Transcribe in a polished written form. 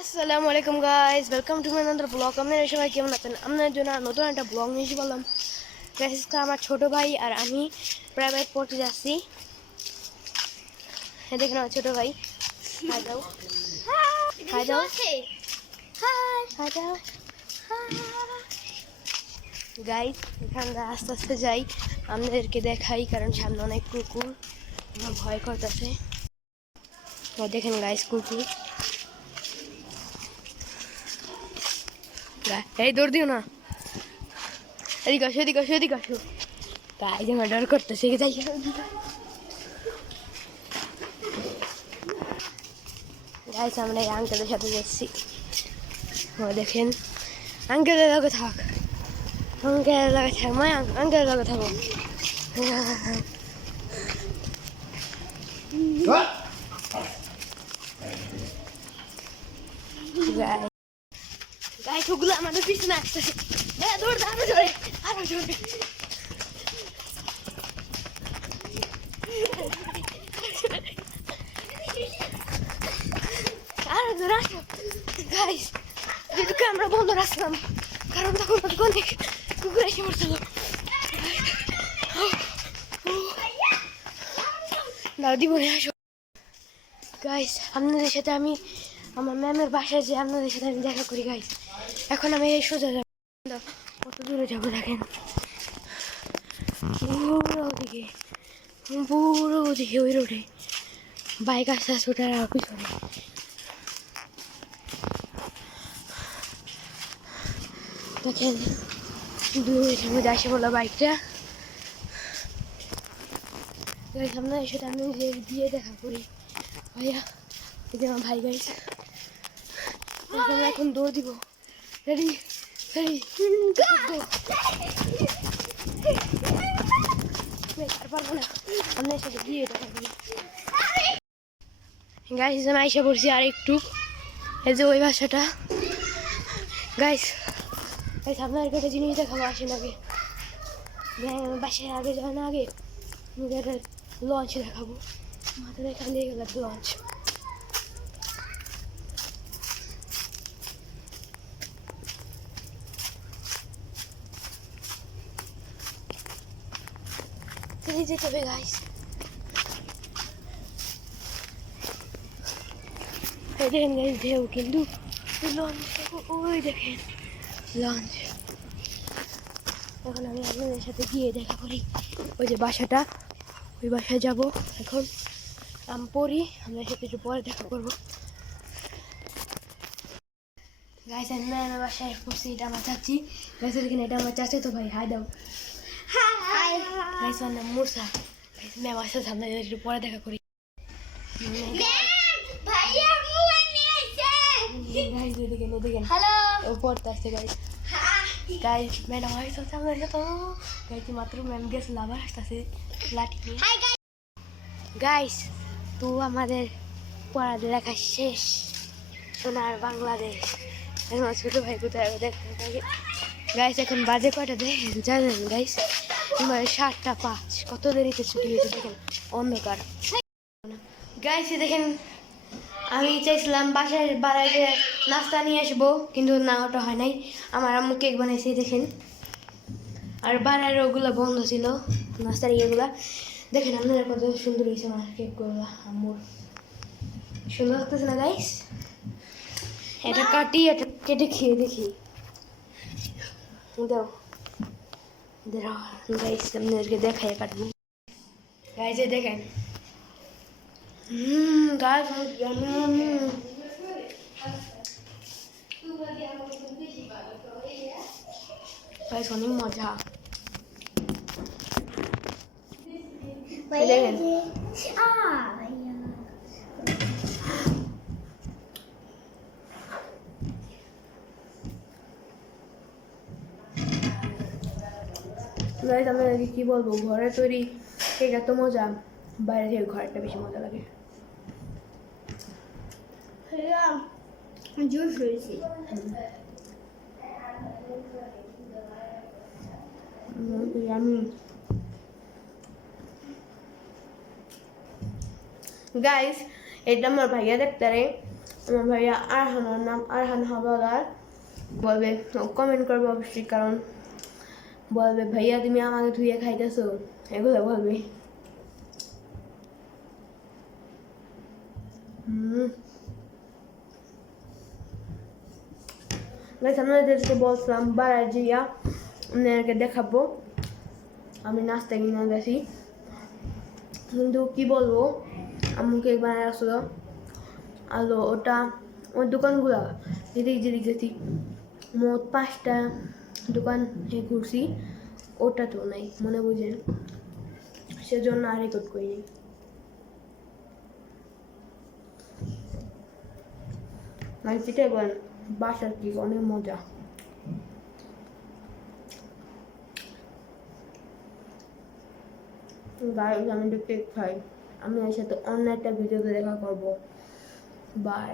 আসসালামু আলাইকুম guys, welcome to my another blog. আপনারা সবাই কেমন আছেন? আপনাদের জন্য নতুন একটা ব্লগ নিয়ে এসে বললাম। গাইস, আমার ছোট ভাই আর আমি প্রাইভেট পড়তে যাচ্ছি। দেখেন আমার ছোট ভাই। হাই দাও, হাই দাও, হাই দাও। গাইস, এখানে আস্তে আস্তে যাই, আপনাদেরকে দেখাই, কারণ সামনে অনেক কুকুর, আমার ভয় করতেছে। দেখেন গাইস, কুকুর। এই দৌড় দিও না, এদিকে আসো, এদিকে আসো, এদিকে আসো। তাই যে আমার ডর করতেছে, যাই। গাইস, আমরা এই আঙ্কেলের সাথে যাচ্ছি। ও দেখেন, আঙ্কেলের লগে থাক, আঙ্কেলের লগে থাক, মা আঙ্কেলের লগে থাকো। গাইস, ওগুলো আমাদের পিছনে আসতেছে। দৌড়, আরো জোরে, আরো জোরে। আরো জোরে আসো গাইস। যেদিকে আমরা বন্ধ রাখলাম, কারণ তখন অনেক কুকুর এসে পড়ছিল। দাদি বলে আসো গাইস। আপনাদের সাথে আমি আমার ম্যামের বাসায় যে আপনাদের সাথে আমি দেখা করি গাইস। এখন আমি এই সোজা যাবো, কত দূরে যাবো দেখেন, পুরো ওদিকে, পুরো ওদিকে ওই রোডে বাইক আসতে আসতে ওটার আর পিছনে। দেখেন দূরের মধ্যে আসে বলো বাইকটা। আপনাদের সাথে আমি দিয়ে দেখা করি ভাইয়া, এই যে আমার ভাই গাইস। আমরা এখন দৌড় দিব, রেডি রেডি। পারবো না, আপনাদের সাথে গিয়ে দেখা করি গাইস। আমি আইসা পড়ছি আর একটু, এই যে ওই বাসাটা গাইস। গাইস, আপনাদেরকে একটা জিনিস দেখাবো, আসেন আগে। বাসায় আগে যাওয়া না, আগে একটা লঞ্চ দেখাবো। আমাদের এখান দিয়ে গেল লঞ্চ। যেতে হবে গাইস। দেখেন গাইস ঢেউ, কিন্তু লঞ্চ ওই দেখেন লঞ্চ। এখন আমি আপনাদের সাথে গিয়ে দেখা করি ওই যে বাসাটা, ওই বাসায় যাবো। এখন আমি পড়ি, আপনাদের সাথে একটু পরে দেখা করবো গাইস। আমি ম্যামের বাসায় পড়ছি, এটা আমার চাচি গাইস। দেখেন এটা আমার চাচা তো ভাই, হাই দাও। হাই গাইস, আমার নাম মুরসা গাইস। ম্যাম আসতে আপনাদের একটু পরে দেখা করি গাইস। দেখেন দেখেন, হ্যালো পড়তে আসছে গাইস। গাইস, ম্যাডাম হয়েছে আমাদের সাথে গাইস। মাত্র ম্যাম গেছে, আবার আসতেছে লাঠি নিয়ে গাইস। তো আমাদের পড়ালেখা শেষ, সোনার বাংলাদেশ। এখন ছোট ভাই কোথায় দেখতে থাকে গাইস। এখন বাজে কয়টা দেখেন জানেন গাইস? 7:05, কত দেরিতে ছুটি হয়েছে দেখেন, অন্ধকার গাইস। দেখেন, আমি চাইছিলাম বাসায় বাড়াইতে নাস্তা নিয়ে আসবো, কিন্তু না, ওটা হয় নাই। আমার আম্মু কেক বানাইছে দেখেন, আর বাড়ার ওগুলো বন্ধ ছিল, নাস্তার ইয়েগুলা। দেখেন আপনারা কত সুন্দর হয়েছে আমার কেকগুলো, আম্মুর সুন্দর লাগতেছে না গাইস? এটা কাটি, এটা কেটে খেয়ে দেখি। দাও গাইস, আপনাদেরকে দেখাই কাটবো গাইস। দেখেন গাইস, গাইস অনেক মজা। দেখেন গাইস, আপনাদেরকে কি বলবো, ঘরে তৈরি কেক এত মজা, বাইরে থেকে ঘরটা বেশি মজা লাগে। জুস হয়েছে গাইস, এটা আমার ভাইয়া দেখতারে, আমার ভাইয়া আরহানের নাম আরহান হাওলাদার বলবে, কমেন্ট করবে অবশ্যই, কারণ বলবে ভাইয়া তুমি আমাকে ধুয়ে খাইতেছো, এগুলো বলবে। আপনাদেরকে বলছিলাম বাড়ায় যাইয়া আপনাদেরকে দেখাবো আমি নাস্তা কিনে গেছি, কিন্তু কি বলবো আম্মু কেক বানায় রাখছিল আলো ওটা ওই দোকানগুলো যেদিক যেদিক গেছি মোট 5টা দোকান ঘুরছি, ওটা তো নাই মনে বুঝেন, সেজন্য আর রেকর্ড করিনি। মানে সেটাই বলেন বাসার কেক অনেক মজা। গাইস আমি একটু কেক খাই, আমি এর সাথে অন্য একটা ভিডিওতে দেখা করবো। বাই।